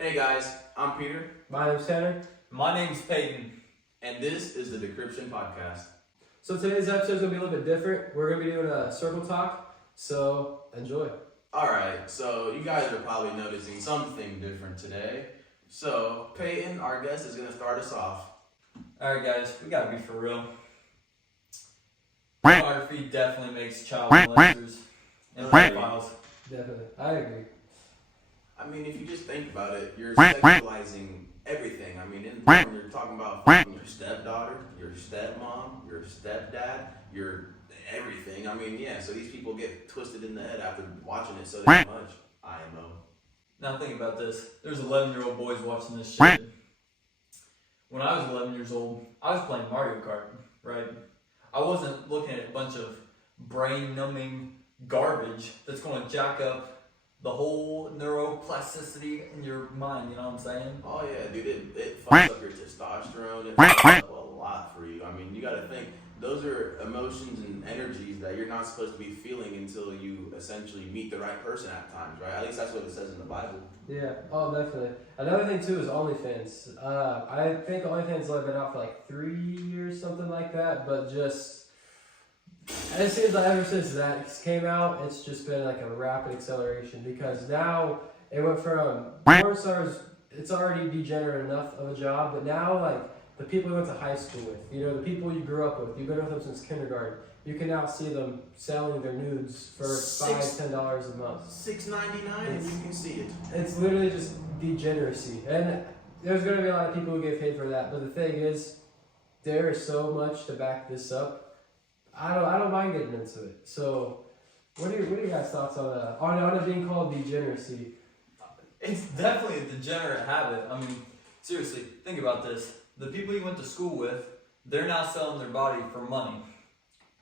Hey guys, I'm Peter. My name's Tanner. My name's Peyton. And this is the Decryption Podcast. So today's episode is going to be a little bit different. We're going to be doing a circle talk, so enjoy. Alright, so you guys are probably noticing something different today. So, Peyton, our guest, is going to start us off. Alright guys, we gotta be for real. Pornography definitely makes child molesters and pedophiles. Definitely. I agree. I mean, if you just think about it, you're sexualizing everything. I mean, in porn, you're talking about fucking your stepdaughter, your stepmom, your stepdad, your everything. I mean, yeah, so these people get twisted in the head after watching it so damn much. IMO. Now think about this. There's 11-year-old boys watching this shit. When I was 11 years old, I was playing Mario Kart, right? I wasn't looking at a bunch of brain-numbing garbage that's going to jack up the whole neuroplasticity in your mind, you know what I'm saying? Oh yeah, dude, it fucks up your testosterone. It fucks up a lot for you. I mean, you gotta think, those are emotions and energies that you're not supposed to be feeling until you essentially meet the right person at times, right? At least that's what it says in the Bible. Yeah, oh, definitely. Another thing, too, is OnlyFans. I think OnlyFans has been out for like 3 years, something like that, but just... it seems like ever since that came out, it's just been like a rapid acceleration because now it went from porn stars, it's already degenerate enough of a job, but now like the people you went to high school with, you know, the people you grew up with, you've been with them since kindergarten, you can now see them selling their nudes for $5-10 a month. $6.99 and you can see it. It's literally just degeneracy, and there's going to be a lot of people who get paid for that, but the thing is, there is so much to back this up. I don't mind getting into it. So, what are you guys' thoughts on that? On it being called degeneracy? It's definitely a degenerate habit. I mean, seriously, think about this. The people you went to school with, they're now selling their body for money.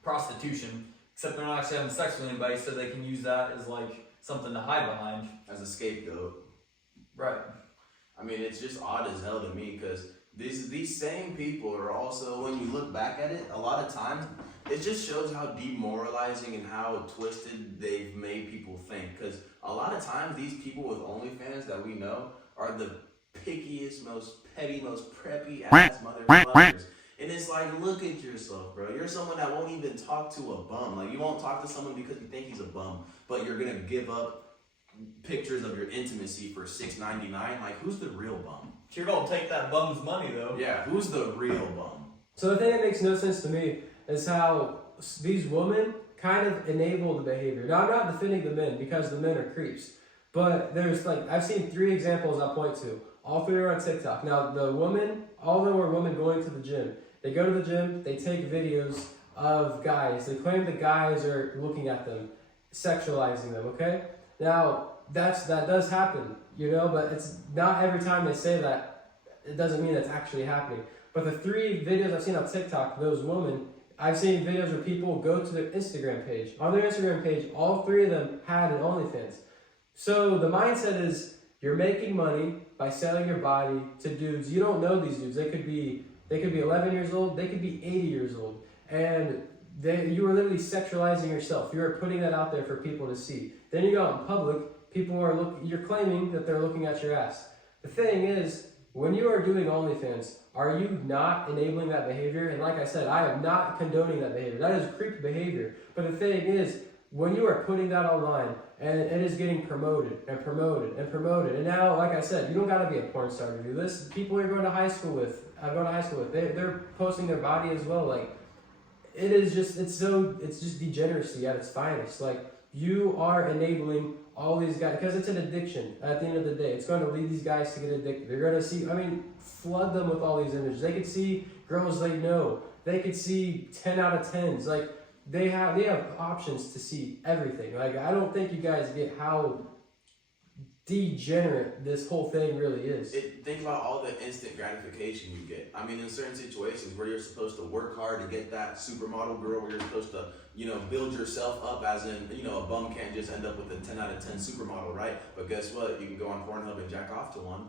Prostitution. Except they're not actually having sex with anybody, so they can use that as like something to hide behind. As a scapegoat. Right. I mean, it's just odd as hell to me because these same people are also, when you look back at it, a lot of times, it just shows how demoralizing and how twisted they've made people think. Because a lot of times, these people with OnlyFans that we know are the pickiest, most petty, most preppy ass motherfuckers. And it's like, look at yourself, bro. You're someone that won't even talk to a bum. Like, you won't talk to someone because you think he's a bum, but you're gonna give up pictures of your intimacy for $6.99. Like, who's the real bum? You're gonna take that bum's money though. Yeah, who's the real bum? So the thing that makes no sense to me is how these women kind of enable the behavior. Now, I'm not defending the men because the men are creeps, but there's like, I've seen 3 examples I'll point to. All 3 are on TikTok. Now, the women, all of them were women going to the gym. They go to the gym, they take videos of guys. They claim the guys are looking at them, sexualizing them, okay? Now, that does happen, you know, but it's not every time they say that, it doesn't mean that's actually happening. But the 3 videos I've seen on TikTok, those women, I've seen videos where people go to their Instagram page. On their Instagram page, all 3 of them had an OnlyFans. So the mindset is you're making money by selling your body to dudes. You don't know these dudes. They could be 11 years old. They could be 80 years old. And you are literally sexualizing yourself. You are putting that out there for people to see. Then you go out in public. People are you're claiming that they're looking at your ass. The thing is, when you are doing OnlyFans, are you not enabling that behavior? And like I said, I am not condoning that behavior. That is creepy behavior. But the thing is, when you are putting that online, and it is getting promoted and promoted and promoted, and now, like I said, you don't got to be a porn star to do this. People you're going to high school with, they're posting their body as well. Like, it's just degeneracy at its finest. Like, you are enabling all these guys, because it's an addiction at the end of the day. It's going to lead these guys to get addicted. They're going to see, flood them with all these images. They could see girls they know. They could see 10 out of 10s. Like, they have options to see everything. Like, I don't think you guys get how degenerate this whole thing really is. Think about all the instant gratification you get. I mean, in certain situations where you're supposed to work hard to get that supermodel girl, where you're supposed to, build yourself up, as in, a bum can't just end up with a 10 out of 10 supermodel, right? But guess what? You can go on Pornhub and jack off to one.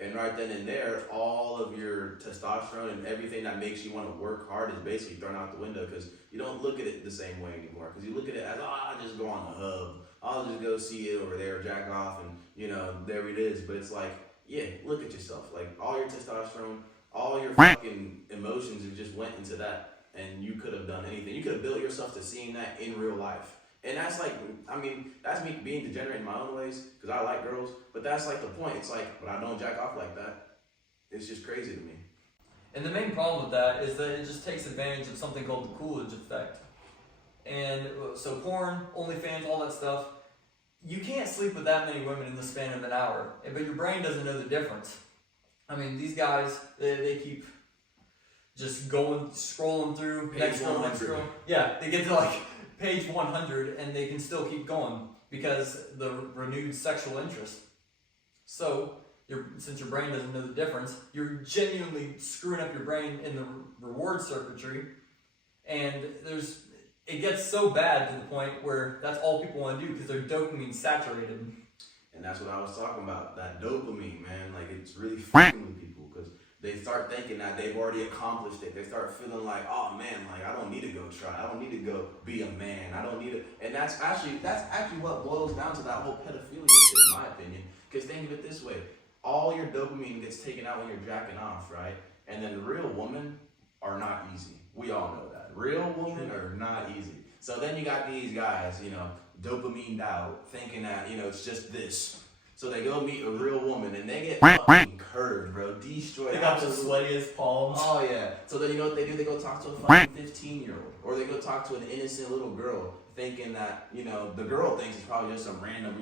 And right then and there, all of your testosterone and everything that makes you want to work hard is basically thrown out the window, because you don't look at it the same way anymore. Because you look at it as, I'll just go on the hub. I'll just go see it over there, jack off, and, there it is. But it's like, yeah, look at yourself. Like, all your testosterone, all your fucking emotions have just went into that, and you could have done anything. You could have built yourself to seeing that in real life. And that's like, I mean, that's me being degenerate in my own ways, because I like girls, but that's like the point. It's like, but I don't jack off like that. It's just crazy to me. And the main problem with that is that it just takes advantage of something called the Coolidge effect. And so porn, OnlyFans, all that stuff, you can't sleep with that many women in the span of an hour, but your brain doesn't know the difference. I mean, these guys, they keep just going, scrolling through, next girl, next girl. Yeah, they get to like page 100 and they can still keep going because the renewed sexual interest. So, since your brain doesn't know the difference, you're genuinely screwing up your brain in the reward circuitry, and it gets so bad to the point where that's all people want to do because they're dopamine saturated. And that's what I was talking about, that dopamine, man. Like, it's really fucking with people because they start thinking that they've already accomplished it. They start feeling like, oh man, like I don't need to go try. I don't need to go be a man. I don't need to. And that's actually what boils down to that whole pedophilia shit, in my opinion. Because think of it this way. All your dopamine gets taken out when you're jacking off, right? And then real women are not easy. We all know that. Real women are not easy. So then you got these guys, dopamined out, thinking that, it's just this. So they go meet a real woman and they get fucking curved, bro. Destroyed. They got the sweatiest palms. Oh, yeah. So then you know what they do? They go talk to a fucking 15-year-old. Or they go talk to an innocent little girl thinking that, the girl thinks it's probably just some random,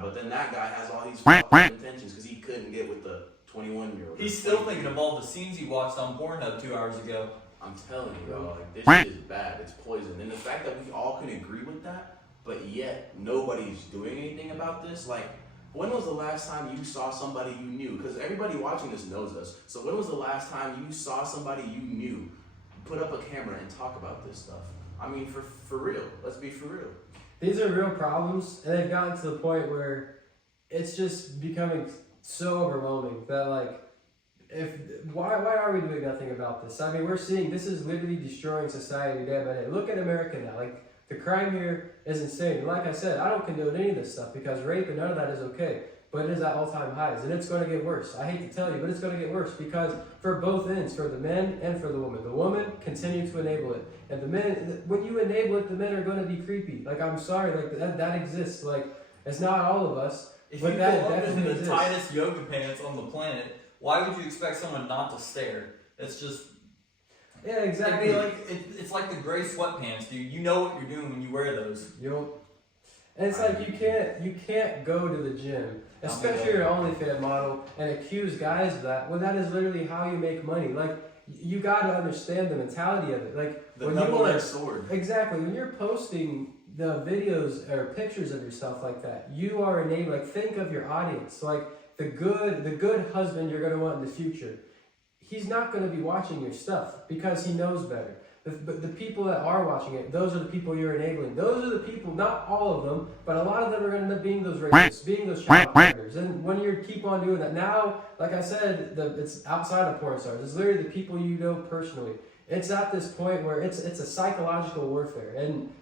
but then that guy has all these fucking intentions because he couldn't get with the 21-year-old. He's still thinking of all the scenes he watched on Pornhub 2 hours ago. I'm telling you, bro, like, this shit is bad. It's poison. And the fact that we all can agree with that, but yet nobody's doing anything about this, like, when was the last time you saw somebody you knew? Because everybody watching this knows us. So when was the last time you saw somebody you knew put up a camera and talk about this stuff? I mean, for real. Let's be for real. These are real problems, and they've gotten to the point where it's just becoming so overwhelming that, like, why are we doing nothing about this? I mean, we're seeing this is literally destroying society day by day. Look at America now. Like, the crime here is insane. And like I said, I don't condone any of this stuff because rape and none of that is okay. But it is at all-time highs, and it's going to get worse. I hate to tell you, but it's going to get worse because for both ends, for the men and for the women. The women continue to enable it, and the men, when you enable it, the men are going to be creepy. Like, I'm sorry, like that exists. Like, it's not all of us, If but you that pull up in definitely the exists. tightest yoga pants on the planet, why would you expect someone not to stare? It's just... Yeah, exactly. It's like the gray sweatpants, dude. You know what you're doing when you wear those. Yep. And it's like you can't go to the gym, especially if you're an OnlyFans model, and accuse guys of that. Well, that is literally how you make money. Like, you got to understand the mentality of it. Like, The when you double-edged are sword. exactly when you're posting the videos or pictures of yourself like that, you are enabling. Like, think of your audience. Like, the good husband you're going to want in the future. He's not going to be watching your stuff because he knows better. But the people that are watching it, those are the people you're enabling. Those are the people, not all of them, but a lot of them are going to end up being those rapists, being those child predators. And when you keep on doing that, now, like I said, it's outside of porn stars. It's literally the people you know personally. It's at this point where it's a psychological warfare, and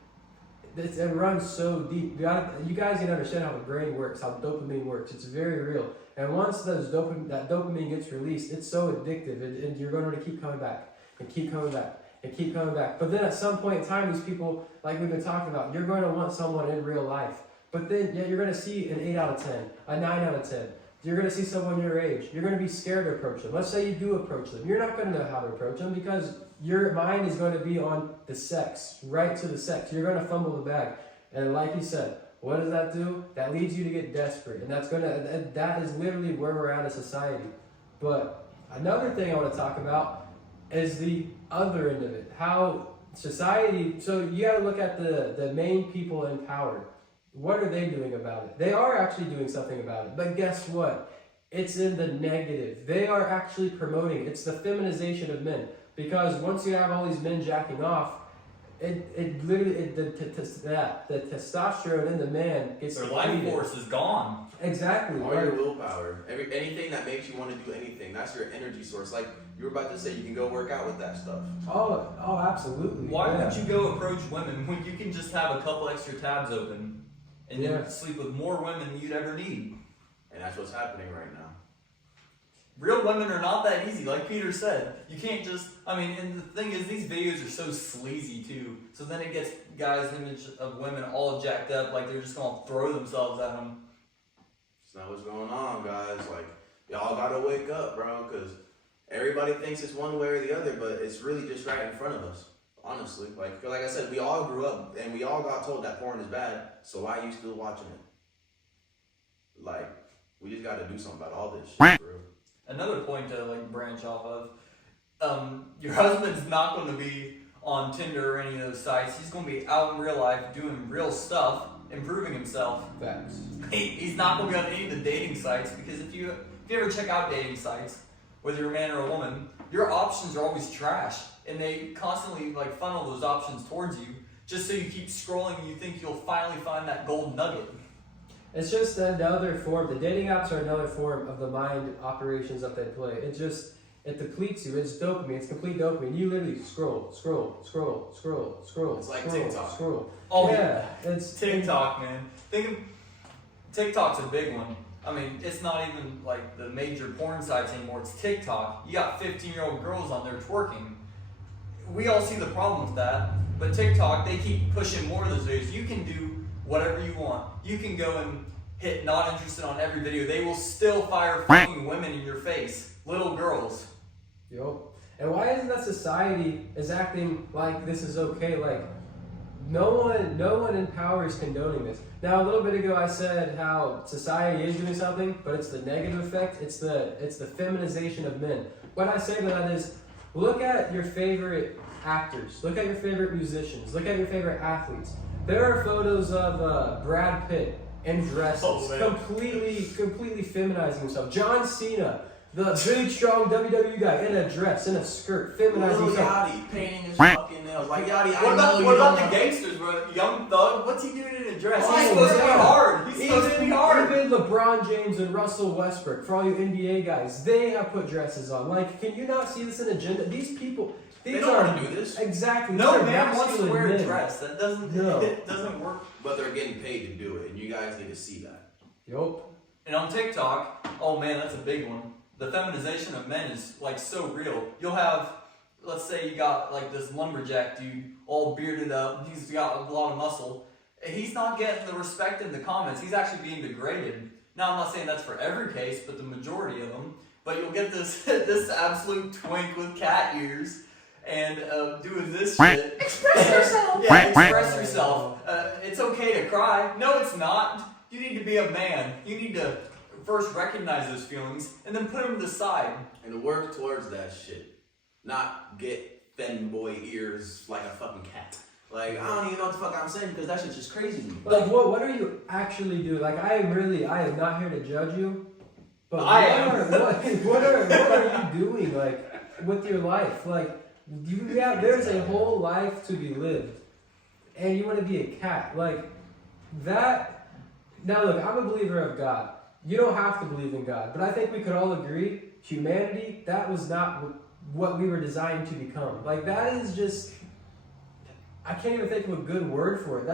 it runs so deep. You guys need to understand how the brain works, how dopamine works. It's very real. And once that dopamine gets released, it's so addictive, and you're going to keep coming back and keep coming back. And keep coming back. But then at some point in time, these people, like we've been talking about, you're going to want someone in real life. But then, you're going to see an 8 out of 10, a 9 out of 10. You're going to see someone your age. You're going to be scared to approach them. Let's say you do approach them. You're not going to know how to approach them because your mind is going to be on the sex, right to the sex. You're going to fumble the bag. And like you said, what does that do? That leads you to get desperate. And that is literally where we're at as society. But another thing I want to talk about is the other end of it. How society, so you got to look at the main people in power. What are they doing about it? They are actually doing something about it. But guess what? It's in the negative. They are actually promoting, it's the feminization of men. Because once you have all these men jacking off, it literally, the testosterone in the man gets Their life force is gone. Exactly. All your willpower. Anything that makes you want to do anything, that's your energy source. Like you were about to say, you can go work out with that stuff. Oh, absolutely. Why would you go approach women when you can just have a couple extra tabs open and then sleep with more women than you'd ever need? And that's what's happening right now. Real women are not that easy, like Peter said. You can't just, and the thing is, these videos are so sleazy too. So then it gets guys' image of women all jacked up, like they're just gonna throw themselves at them. That's not what's going on, guys. Like, y'all gotta wake up, bro, because everybody thinks it's one way or the other, but it's really just right in front of us. Honestly, like I said, we all grew up and we all got told that porn is bad. So why are you still watching it? Like, we just gotta do something about all this shit, bro. Another point to like branch off of, your husband's not going to be on Tinder or any of those sites. He's going to be out in real life doing real stuff, improving himself. Facts. He's not going to be on any of the dating sites, because if you ever check out dating sites, whether you're a man or a woman, your options are always trash, and they constantly like funnel those options towards you just so you keep scrolling and you think you'll finally find that gold nugget. It's just another form. The dating apps are another form of the mind operations that they play. It depletes you. It's dopamine. It's complete dopamine. You literally scroll. It's like TikTok. Scroll. Oh yeah, it's TikTok, man. Think of TikTok's a big one. It's not even like the major porn sites anymore. It's TikTok. You got 15-year-old girls on there twerking. We all see the problem with that. But TikTok, they keep pushing more of those videos. You can do whatever you want. You can go and hit not interested on every video. They will still fire fucking women in your face. Little girls. Yup. And why isn't that society is acting like this is okay? Like, no one in power is condoning this. Now, a little bit ago, I said how society is doing something, but it's the negative effect. It's the feminization of men. What I say to that is, look at your favorite actors. Look at your favorite musicians. Look at your favorite athletes. There are photos of Brad Pitt in dresses, completely feminizing himself. John Cena, the big, strong WWE guy, in a dress, in a skirt, feminizing himself. Yachty painting his fucking nails. Like, Yachty, What about the gangsters, bro? Young Thug, what's he doing in a dress? He's supposed to be hard. He's supposed to be hard. Even LeBron James and Russell Westbrook, for all you NBA guys, they have put dresses on. Like, can you not see this in agenda? These people... They don't want to do this. Exactly. No man wants to wear a dress. That doesn't work. But they're getting paid to do it, and you guys need to see that. Yup. And on TikTok, oh man, that's a big one. The feminization of men is like so real. You'll have, let's say you got like this lumberjack dude, all bearded up, he's got a lot of muscle. He's not getting the respect in the comments. He's actually being degraded. Now I'm not saying that's for every case, but the majority of them. But you'll get this absolute twink with cat ears. And doing this shit. Express yourself! Yeah, express yourself. It's okay to cry. No, it's not. You need to be a man. You need to first recognize those feelings and then put them to the side. And work towards that shit. Not get femboy ears like a fucking cat. Like, I don't even know what the fuck I'm saying because that shit's just crazy to me. Like, what are you actually doing? Like, I am not here to judge you. But I am. What are you doing, like, with your life? Like, there's a whole life to be lived, and you want to be a cat like that. Now look, I'm a believer of God. You don't have to believe in God, but I think we could all agree, humanity, that was not what we were designed to become. Like, that is just, I can't even think of a good word for it.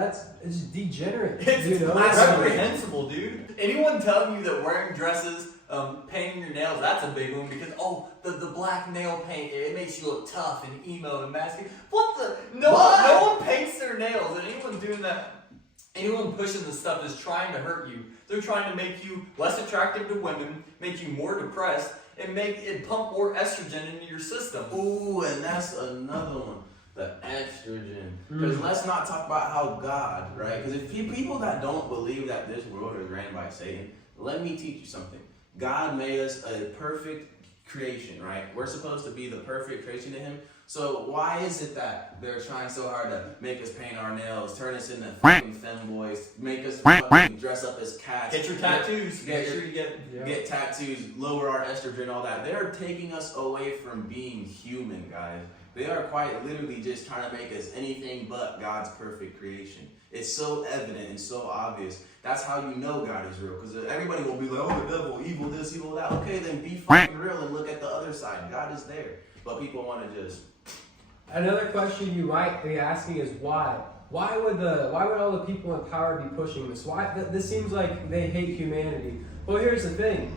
It's degenerate. It's reprehensible, dude. Anyone telling you that wearing dresses, painting your nails, that's a big one because the black nail paint, it makes you look tough and emo and masculine. No one paints their nails, and anyone doing that, anyone pushing this stuff is trying to hurt you. They're trying to make you less attractive to women, make you more depressed, and make it pump more estrogen into your system. Ooh, and that's another one. The estrogen. Because let's not talk about how God, right? Because if people that don't believe that this world is ran by Satan, let me teach you something. God made us a perfect creation, right? We're supposed to be the perfect creation to him. So why is it that they're trying so hard to make us paint our nails, turn us into fucking femboys, make us fucking dress up as cats? Get your tattoos. Make sure you get tattoos, lower our estrogen, all that. They're taking us away from being human, guys. They are quite literally just trying to make us anything but God's perfect creation. It's so evident and so obvious. That's how you know God is real. Because everybody will be like, oh, the devil, evil this, evil that. Okay, then be fucking real and look at the other side. God is there. But people want to just... Another question you might be asking is why? Why would all the people in power be pushing this? Why? This seems like they hate humanity. Well, here's the thing.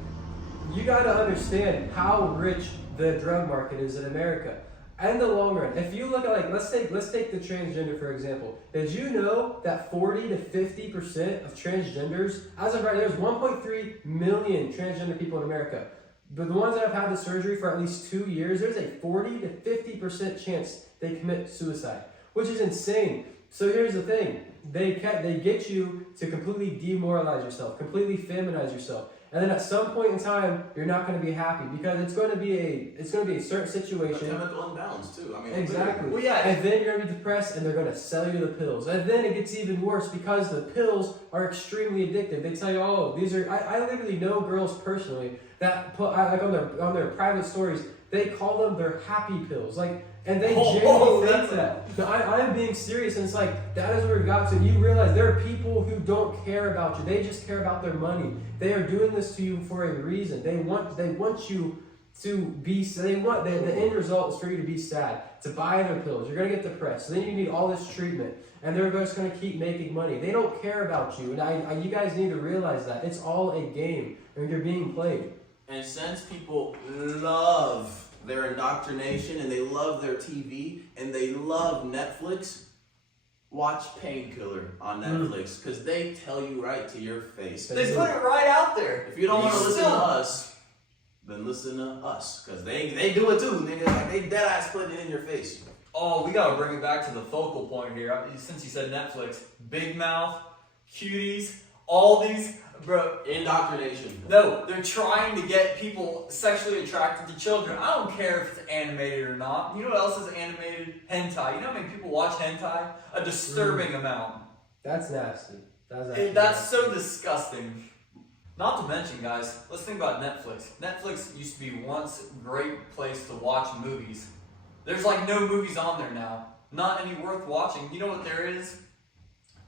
you got to understand how rich the drug market is in America. In the long run, if you look at like let's take the transgender for example. Did you know that 40 to 50% of transgenders, as of right now, there's 1.3 million transgender people in America. But the ones that have had the surgery for at least 2 years, there's a 40 to 50% chance they commit suicide, which is insane. So here's the thing: they get you to completely demoralize yourself, completely feminize yourself. And then at some point in time, you're not going to be happy because it's going to be a certain situation. A chemical imbalance too. I mean, exactly. Well, yeah. And then you're going to be depressed, and they're going to sell you the pills. And then it gets even worse because the pills are extremely addictive. They tell you, oh, these are. I literally know girls personally that put like on their private stories. They call them their happy pills. Like. And they genuinely think that. No, I'm being serious, and it's like, that is where we've got to. You realize there are people who don't care about you. They just care about their money. They are doing this to you for a reason. They want you to be, the end result is for you to be sad, to buy their pills. You're going to get depressed. So then you need all this treatment, and they're just going to keep making money. They don't care about you, and you guys need to realize that. It's all a game, and you're being played. And since people love their indoctrination and they love their TV and they love Netflix, watch Painkiller on Netflix because they tell you right to your face. They put it right out there. If you don't want to listen to us, then listen to us because they do it too. Nigga. Like they dead ass putting it in your face. Oh, we gotta bring it back to the focal point here. Since you said Netflix, Big Mouth, Cuties, all these. Bro, indoctrination. No, they're trying to get people sexually attracted to children. I don't care if it's animated or not. You know what else is animated? Hentai. You know how many people watch hentai? A disturbing amount. That's nasty. That's so disgusting. Not to mention, guys, let's think about Netflix. Netflix used to be once a great place to watch movies. There's like no movies on there now. Not any worth watching. You know what there is?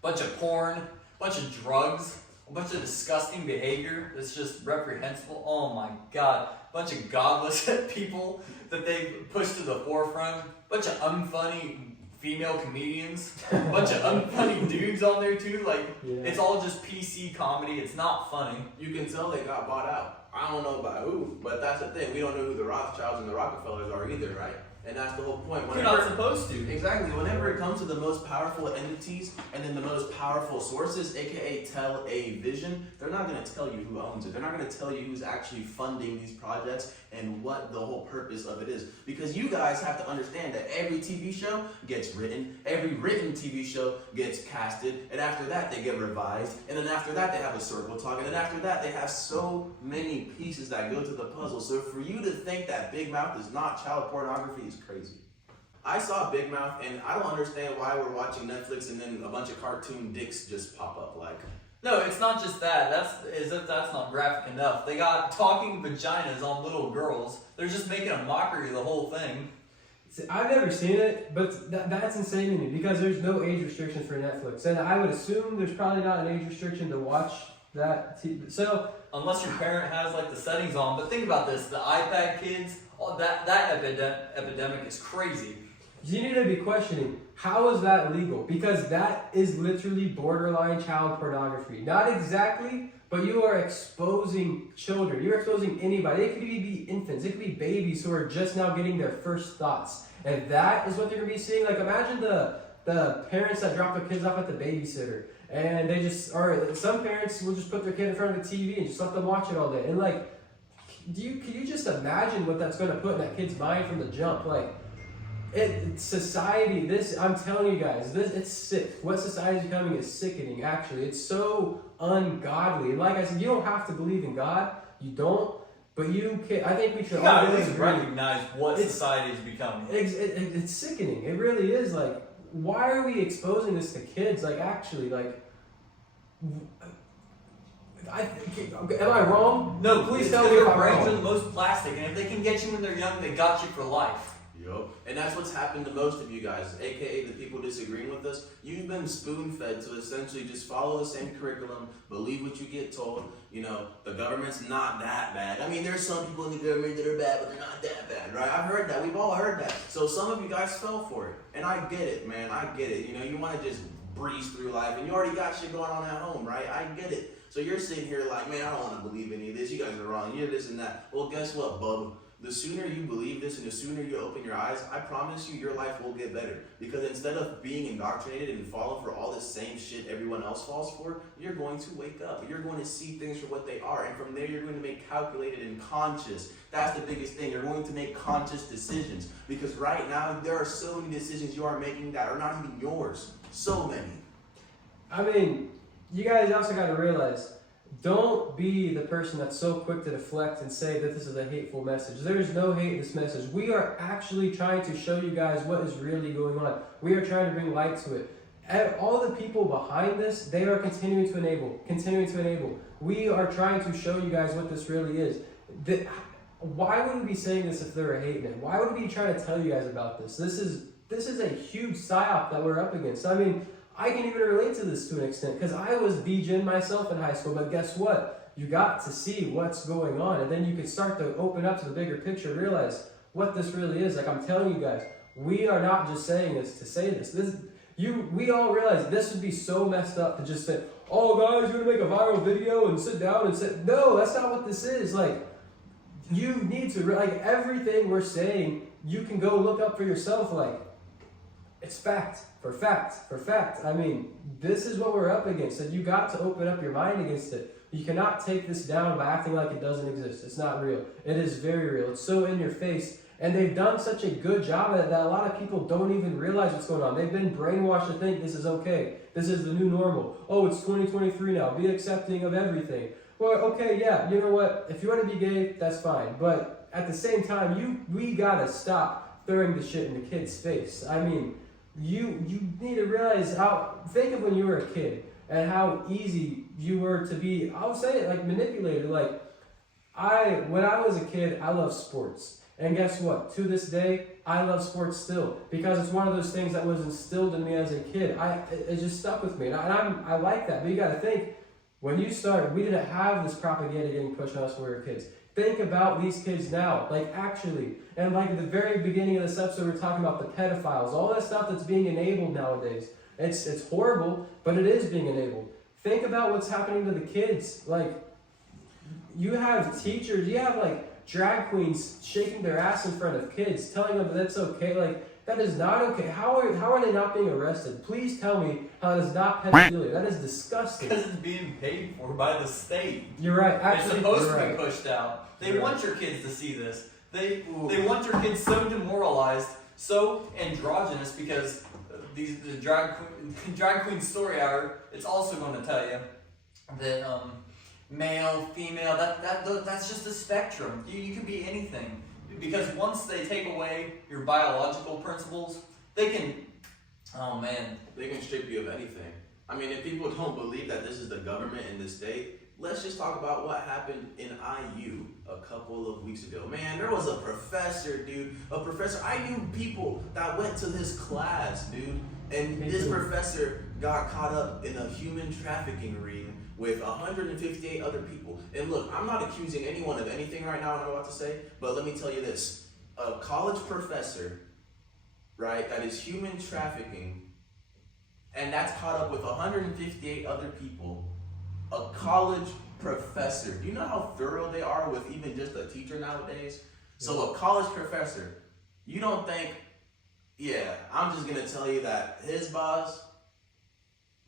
Bunch of porn, bunch of drugs. A bunch of disgusting behavior that's just reprehensible. Oh my god. Bunch of godless people that they push to the forefront. Bunch of unfunny female comedians. Bunch of unfunny dudes on there too. Like, It's all just PC comedy. It's not funny. You can tell they got bought out. I don't know by who, but that's the thing. We don't know who the Rothschilds and the Rockefellers are either, right? And that's the whole point. You're not supposed to. Exactly. Whenever it comes to the most powerful entities and then the most powerful sources, aka television, they're not going to tell you who owns it. They're not going to tell you who's actually funding these projects and what the whole purpose of it is. Because you guys have to understand that every TV show gets written, every written TV show gets casted, and after that they get revised, and then after that they have a circle talk, and then after that they have so many pieces that go to the puzzle. So for you to think that Big Mouth is not child pornography is crazy. I saw Big Mouth, and I don't understand why we're watching Netflix and then a bunch of cartoon dicks just pop up. Like, no, it's not just that. That's as if that's not graphic enough. They got talking vaginas on little girls. They're just making a mockery of the whole thing. See, I've never seen it, but that's insane to me because there's no age restrictions for Netflix, and I would assume there's probably not an age restriction to watch that TV. So unless your parent has like the settings on. But think about this: the iPad kids, all that epidemic is crazy. You need to be questioning, how is that legal? Because that is literally borderline child pornography. Not exactly, but you are exposing children. You're exposing anybody. It could be infants. It could be babies who are just now getting their first thoughts. And that is what they're going to be seeing. Like, imagine the parents that drop their kids off at the babysitter. And they just, or some parents will just put their kid in front of the TV and just let them watch it all day. And like, can you just imagine what that's going to put in that kid's mind from the jump? Like, society, I'm telling you guys, it's sick. What society is becoming is sickening, actually. It's so ungodly. And like I said, you don't have to believe in God. You don't. But you can, I think we should all really recognize what society is becoming. It's sickening. It really is. Like, why are we exposing this to kids? Like, actually, like, am I wrong? No, please tell me if if I'm brains wrong. are the most plastic, and if they can get you when they're young, they got you for life. Yup. And that's what's happened to most of you guys, aka the people disagreeing with us. You've been spoon-fed to essentially just follow the same curriculum, believe what you get told. You know, the government's not that bad. I mean, there's some people in the government that are bad, but they're not that bad, right? I've heard that. We've all heard that. So some of you guys fell for it. And I get it, man. I get it. You know, you want to just breeze through life, and you already got shit going on at home, right? I get it. So you're sitting here like, man, I don't want to believe any of this. You guys are wrong. You're this and that. Well, guess what, bub? The sooner you believe this and the sooner you open your eyes, I promise you your life will get better. Because instead of being indoctrinated and falling for all the same shit everyone else falls for, you're going to wake up. You're going to see things for what they are. And from there, you're going to make calculated and conscious. That's the biggest thing. You're going to make conscious decisions. Because right now, there are so many decisions you are making that are not even yours. So many. I mean, you guys also got to realize, don't be the person that's so quick to deflect and say that this is a hateful message. There is no hate in this message. We are actually trying to show you guys what is really going on. We are trying to bring light to it. And all the people behind this, they are continuing to enable. We are trying to show you guys what this really is. Why would we be saying this if they're hating it? Why would we be trying to tell you guys about this? This is a huge psyop that we're up against. I mean, I can even relate to this to an extent because I was BJing myself in high school, but guess what? You got to see what's going on, and then you can start to open up to the bigger picture, realize what this really is. Like I'm telling you guys, we are not just saying this to say this. We all realize this would be so messed up to just say, oh guys, you're gonna make a viral video and sit down and say, no, that's not what this is. Like, you need to, like everything we're saying, you can go look up for yourself, like, it's fact. For fact. I mean, this is what we're up against, and you got to open up your mind against it. You cannot take this down by acting like it doesn't exist. It's not real. It is very real. It's so in your face, and they've done such a good job at it that a lot of people don't even realize what's going on. They've been brainwashed to think this is okay. This is the new normal. Oh, it's 2023 now. Be accepting of everything. Well, okay, yeah, you know what? If you want to be gay, that's fine. But at the same time, we gotta stop throwing the shit in the kid's face. I mean, you need to realize think of when you were a kid and how easy you were to be, I'll say it, like manipulated. Like when I was a kid, I loved sports. And guess what? To this day, I love sports still because it's one of those things that was instilled in me as a kid. It just stuck with me. And I like that. But you gotta think, when you started, we didn't have this propaganda getting pushed on us when we were kids. Think about these kids now, like actually. And like at the very beginning of this episode, we're talking about the pedophiles, all that stuff that's being enabled nowadays. It's horrible, but it is being enabled. Think about what's happening to the kids. Like, you have teachers, you have like drag queens shaking their ass in front of kids, telling them that that's okay. Like, that is not okay. How are they not being arrested? Please tell me how that is not pedophilia. That is disgusting. Because it's being paid for by the state. You're right. Actually, it's supposed to be pushed out. They want your kids to see this. They want your kids so demoralized, so androgynous, because the drag queen story hour, it's also going to tell you that male, female, that's just a spectrum. You can be anything. Because once they take away your biological principles, they can strip you of anything. I mean, if people don't believe that this is the government and the state, let's just talk about what happened in IU a couple of weeks ago. Man, there was a professor, dude. I knew people that went to this class, dude. And this professor got caught up in a human trafficking ring with 158 other people. And look, I'm not accusing anyone of anything right now, what I'm about to say, but let me tell you this. A college professor, right, that is human trafficking, and that's caught up with 158 other people, a college professor. Do you know how thorough they are with even just a teacher nowadays? So a college professor, you don't think, yeah, I'm just gonna tell you that his boss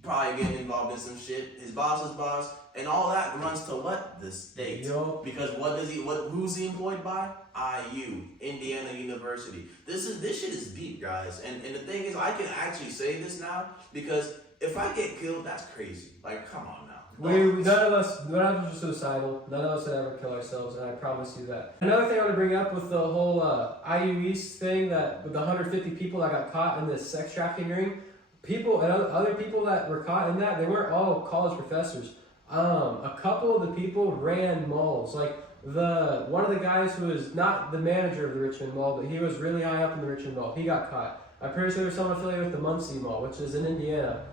probably getting involved in some shit, his boss's boss, and all that runs to what? The state. Yep. Because who's he employed by? IU, Indiana University. This shit is deep, guys. And the thing is, I can actually say this now because if I get killed, that's crazy. Like, come on now. None of us are suicidal. None of us would ever kill ourselves, and I promise you that. Another thing I want to bring up with the whole IU East thing, that with the 150 people that got caught in this sex trafficking ring, people and other people that were caught in that, they weren't all college professors. A couple of the people ran malls. Like one of the guys who was not the manager of the Richmond Mall, but he was really high up in the Richmond Mall. He got caught. I'm pretty sure there's someone affiliated with the Muncie Mall, which is in Indiana.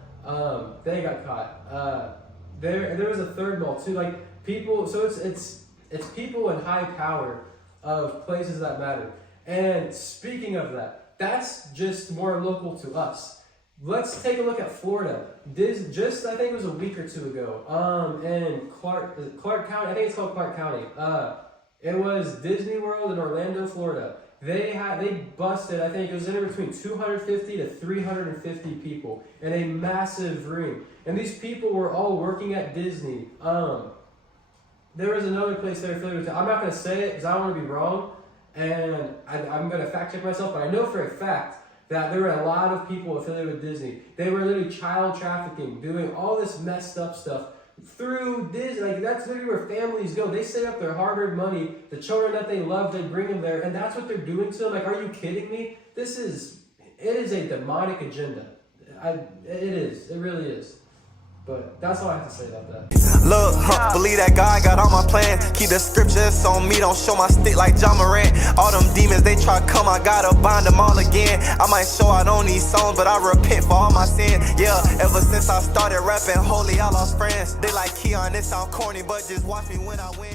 They got caught. There was a third mall too. Like people, so it's people in high power of places that matter. And speaking of that, that's just more local to us. let's take a look at Florida. Just I think it was a week or two ago. In Clark County, I think it's called Clark County. It was Disney World in Orlando, Florida. They busted, I think it was in between 250 to 350 people in a massive ring. And these people were all working at Disney. There was another place they're affiliated with. I'm not going to say it because I don't want to be wrong. And I'm going to fact check myself, but I know for a fact that there were a lot of people affiliated with Disney. They were literally child trafficking, doing all this messed up stuff through Disney. Like, that's literally where families go. They save up their hard-earned money. The children that they love, they bring them there, and that's what they're doing to them. Like, are you kidding me? It is a demonic agenda. It is. It really is. But that's all I have to say about that. Look, believe that God got all my plans. Keep the scriptures on me, don't show my stick like John Morant. All them demons, they try to come, I gotta bind them all again. I might show out on these songs, but I repent for all my sin. Yeah, ever since I started rapping, holy, I lost friends. They like Kijan, it sound corny, but just watch me when I win.